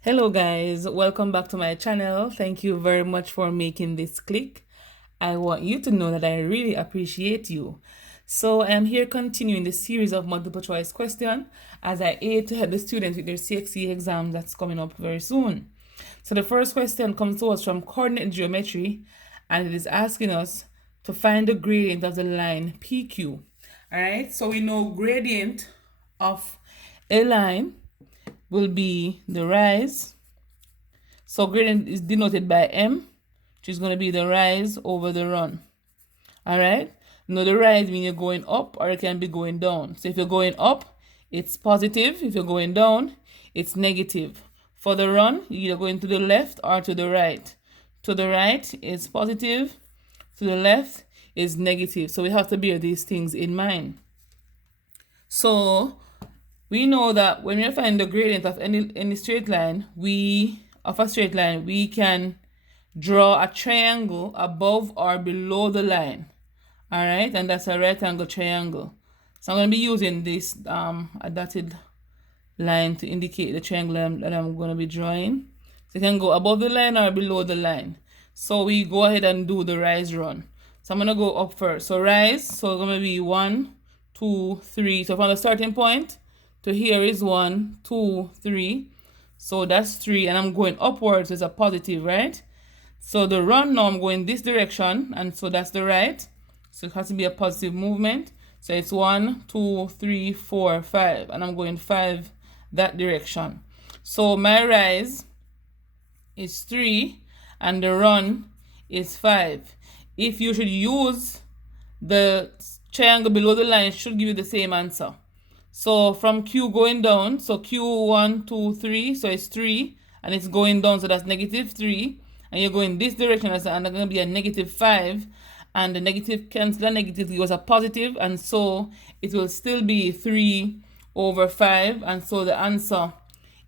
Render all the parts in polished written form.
Hello guys, welcome back to my channel. Thank you very much for making this click. I want you to know that I really appreciate you. So I am here continuing the series of multiple choice question as I aim to help the students with their CXC exam that's coming up very soon. So the first question comes to us from coordinate geometry and it is asking us to find the gradient of the line PQ. Alright, so we know gradient of a line will be the rise. So gradient is denoted by M, which is going to be the rise over the run. All right. Now the rise means you're going up or it can be going down. So if you're going up, it's positive. If you're going down, it's negative. For the run, you're either going to the left or to the right. To the right is positive. To the left is negative. So we have to bear these things in mind. So we know that when we find the gradient of any straight line, we can draw a triangle above or below the line. All right, and that's a right angle triangle. So I'm going to be using this a dotted line to indicate the triangle that I'm going to be drawing. So you can go above the line or below the line. So we go ahead and do the rise run. So I'm going to go up first. So rise, so it's going to be 1, 2, 3. So from the starting point to here is 1, 2, 3. So that's 3, and I'm going upwards as a positive, right? So the run now I'm going this direction, and so that's the right. So it has to be a positive movement. So it's 1, 2, 3, 4, 5, and I'm going 5 that direction. So my rise is 3 and the run is 5. If you should use the triangle below the line, it should give you the same answer. So from Q going down, so Q 1, 2, 3, so it's 3, and it's going down, so that's negative 3, and you're going this direction, and that's going to be a negative 5, and the negative cancel the negative, gives a positive, and so it will still be 3 over 5, and so the answer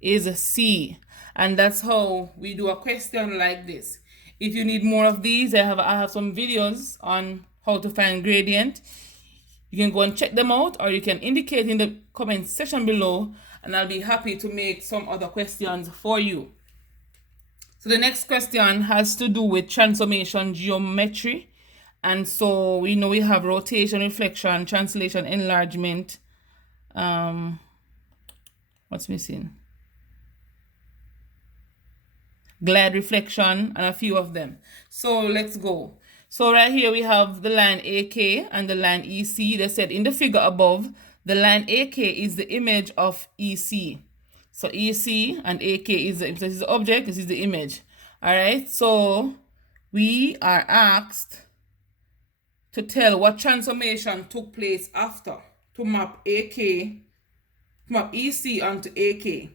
is C. And that's how we do a question like this. If you need more of these, I have some videos on how to find gradient. You can go and check them out, or you can indicate in the comment section below, and I'll be happy to make some other questions for you. So the next question has to do with transformation geometry. And so we know we have rotation, reflection, translation, enlargement. What's missing? Glide, reflection, and a few of them. So let's go. So right here we have the line AK and the line EC. They said in the figure above, the line AK is the image of EC. So EC and AK is this is the object, this is the image. All right, so we are asked to tell what transformation took place after to map EC onto AK.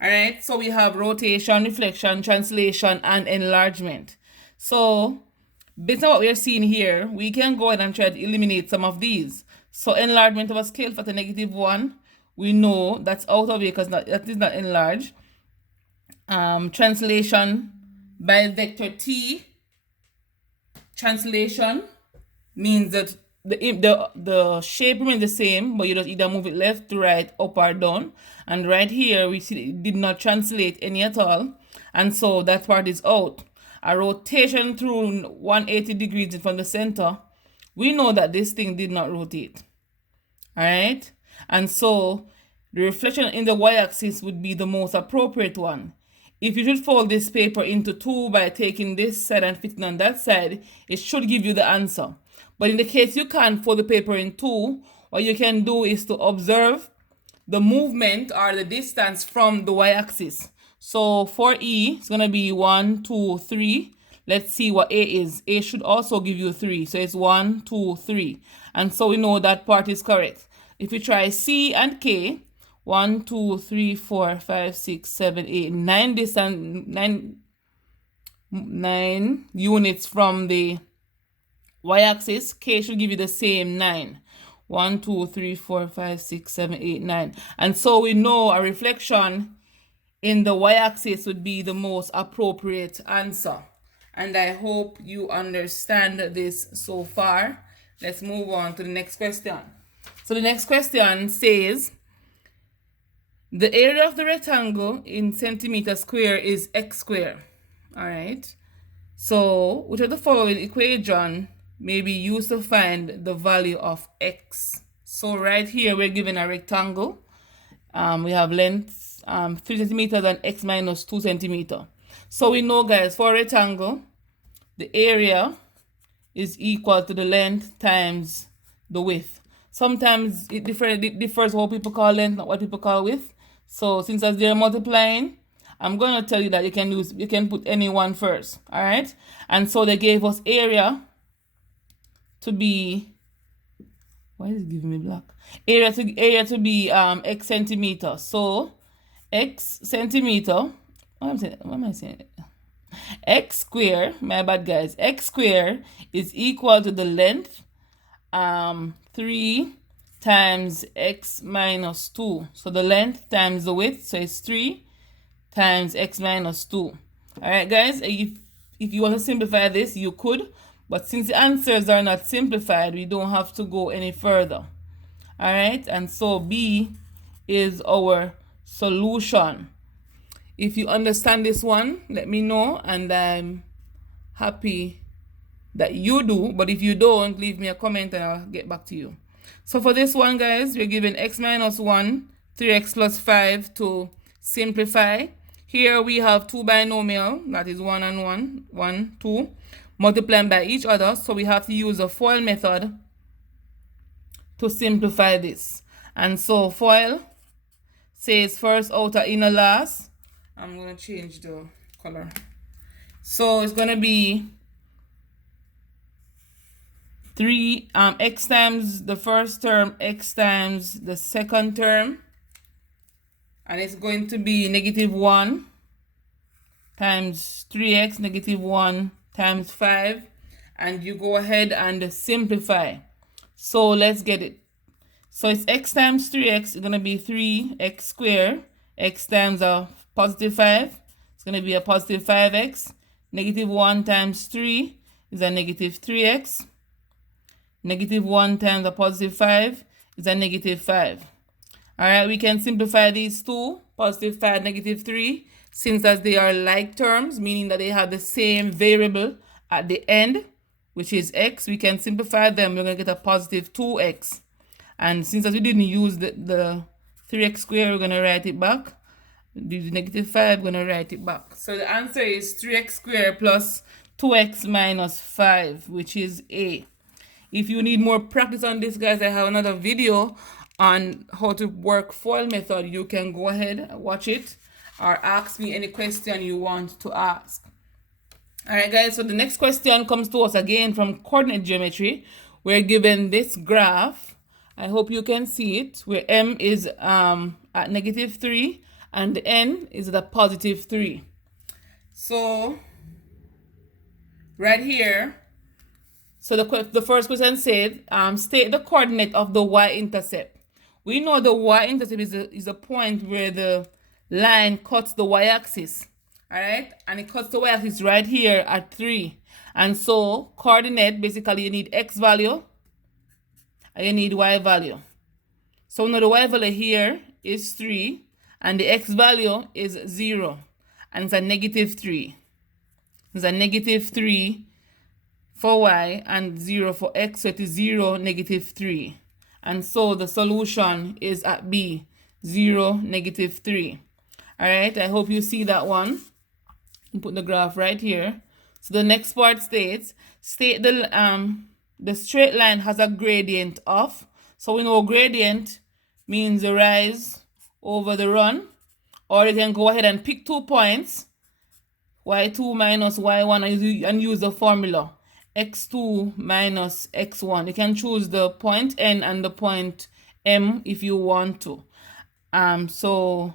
All right, so we have rotation, reflection, translation, and enlargement. So based on what we are seeing here, we can go ahead and try to eliminate some of these. So enlargement of a scale factor -1, we know that's out of it because that is not enlarged. Translation by vector T. Translation means that the shape remains the same, but you just either move it left to right, up or down. And right here, we see it did not translate any at all. And so that part is out. A rotation through 180 degrees from the center, we know that this thing did not rotate. All right? And so the reflection in the y-axis would be the most appropriate one. If you should fold this paper into 2 by taking this side and fitting on that side, it should give you the answer. But in the case you can't fold the paper in 2, what you can do is to observe the movement or the distance from the y-axis. So for E, it's going to be 1, 2, 3. Let's see what A is. A should also give you 3. So it's 1, 2, 3. And so we know that part is correct. If we try C and K, 1, 2, 3, 4, 5, 6, 7, 8, 9 distance, 9 units from the y-axis. K should give you the same 9. 1, 2, 3, 4, 5, 6, 7, 8, 9. And so we know a reflection in the y-axis would be the most appropriate answer. And I hope you understand this so far. Let's move on to the next question. So the next question says, The area of the rectangle in centimeter square is x square. All right. So which of the following equation may be used to find the value of x? So right here we're given a rectangle. We have length 3 centimeters and x minus 2 centimeter. So we know, guys, for a rectangle, the area is equal to the length times the width. Sometimes it differs what people call length, not what people call width. So since as they're multiplying, I'm going to tell you that you can put any one first. All right. And so they gave us area to be, why is it giving me black? Area to be x centimeter. So x centimeter, what am I saying? X square, my bad guys, x square is equal to the length 3 times x minus 2. So the length times the width, so it's 3 times x minus 2. All right, guys, if you want to simplify this, you could, but since the answers are not simplified, we don't have to go any further. All right, and so B is our solution. If you understand this one, let me know, and I'm happy that you do. But if you don't, leave me a comment and I'll get back to you. So for this one, guys, we're given x minus 1, 3x plus 5 to simplify. Here we have two binomial, that is 1 and 1, 1, 2, multiplying by each other. So we have to use a FOIL method to simplify this. And so FOIL says first outer inner last. I'm going to change the color. So it's going to be 3 x times the first term, x times the second term. And it's going to be negative 1 times 3x, negative 1 times 5. And you go ahead and simplify. So let's get it. So it's x times 3x is going to be 3x squared. X times a positive 5. It's going to be a positive 5x. Negative 1 times 3 is a negative 3x. Negative 1 times a positive 5 is a negative 5. All right, we can simplify these two, positive 5, negative 3, since as they are like terms, meaning that they have the same variable at the end, which is x. We can simplify them. We're going to get a positive 2x. And since as we didn't use the 3x squared, we're going to write it back. Do the negative 5, we're going to write it back. So the answer is 3x squared plus 2x minus 5, which is A. If you need more practice on this, guys, I have another video on how to work FOIL method. You can go ahead, watch it, or ask me any question you want to ask. All right, guys, so the next question comes to us again from coordinate geometry. We're given this graph. I hope you can see it, where m is at negative 3 and n is at a positive 3. So right here, so the first question said, state the coordinate of the y-intercept. We know the y-intercept is a point where the line cuts the y-axis, all right? And it cuts the y-axis right here at 3. And so coordinate, basically you need x value and you need y value. So now the y value here is 3 and the x value is 0. And it's a negative 3. It's a negative 3 for y and 0 for x, so it is 0, negative 3. And so the solution is at B, 0, negative 3. All right, I hope you see that one. And put the graph right here. So the next part states, state the straight line has a gradient of, so we know gradient means the rise over the run, or you can go ahead and pick 2 points, y2 minus y1, and use the formula x2 minus x1. You can choose the point N and the point M if you want to. So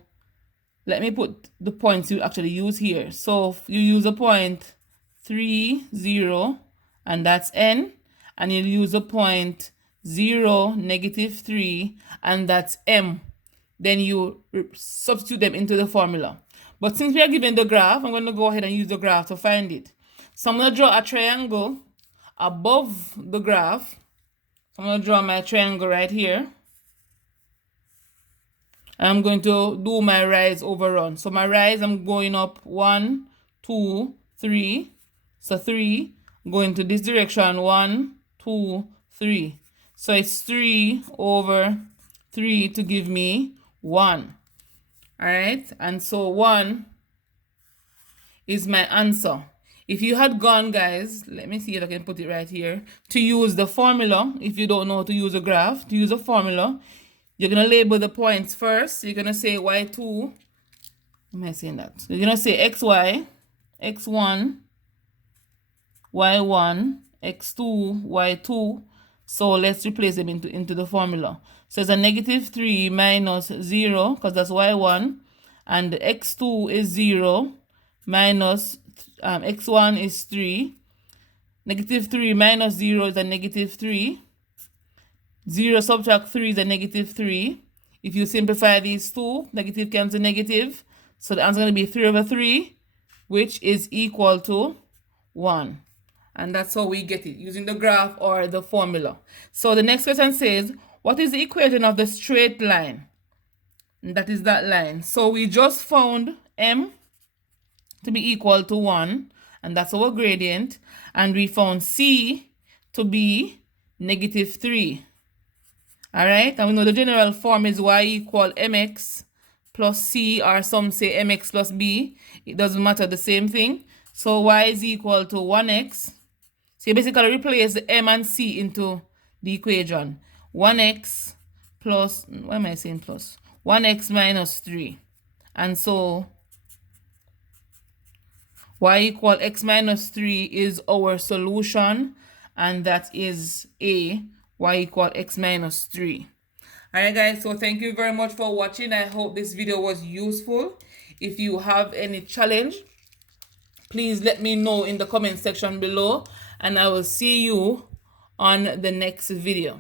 let me put the points you actually use here. So you use a point 3, 0, and that's N, and you use a point 0, negative 3, and that's M. Then you substitute them into the formula. But since we are given the graph, I'm going to go ahead and use the graph to find it. So I'm going to draw a triangle above the graph. So I'm going to draw my triangle right here. I'm going to do my rise over run. So my rise, I'm going up 1, 2, 3. So 3, going to this direction, 1, 2, 3. So it's 3 over 3 to give me 1. All right, and so 1 is my answer. If you had gone, guys, let me see if I can put it right here, to use the formula, if you don't know how to use a graph, to use a formula, you're going to label the points first. You're going to say y2, am I saying that? You're going to say xy, x1, y1, x2, y2. So let's replace them into the formula. So it's a negative 3 minus 0, because that's y1, and x2 is 0, minus x1 is 3. Negative 3 minus 0 is a negative 3. 0 subtract 3 is a negative 3. If you simplify these two, negative cancel negative. So the answer is going to be 3 over 3, which is equal to 1. And that's how we get it, using the graph or the formula. So the next question says, what is the equation of the straight line? And that is that line. So we just found m to be equal to 1, and that's our gradient. And we found c to be negative 3. All right, and we know the general form is y equal mx plus c, or some say mx plus b. It doesn't matter, the same thing. So y is equal to 1x. So you basically replace the m and c into the equation. 1x plus, why am I saying plus? 1x minus 3. And so y equal x minus 3 is our solution, and that is A, y equal x minus 3. Alright guys, so thank you very much for watching. I hope this video was useful. If you have any challenge, please let me know in the comment section below, and I will see you on the next video.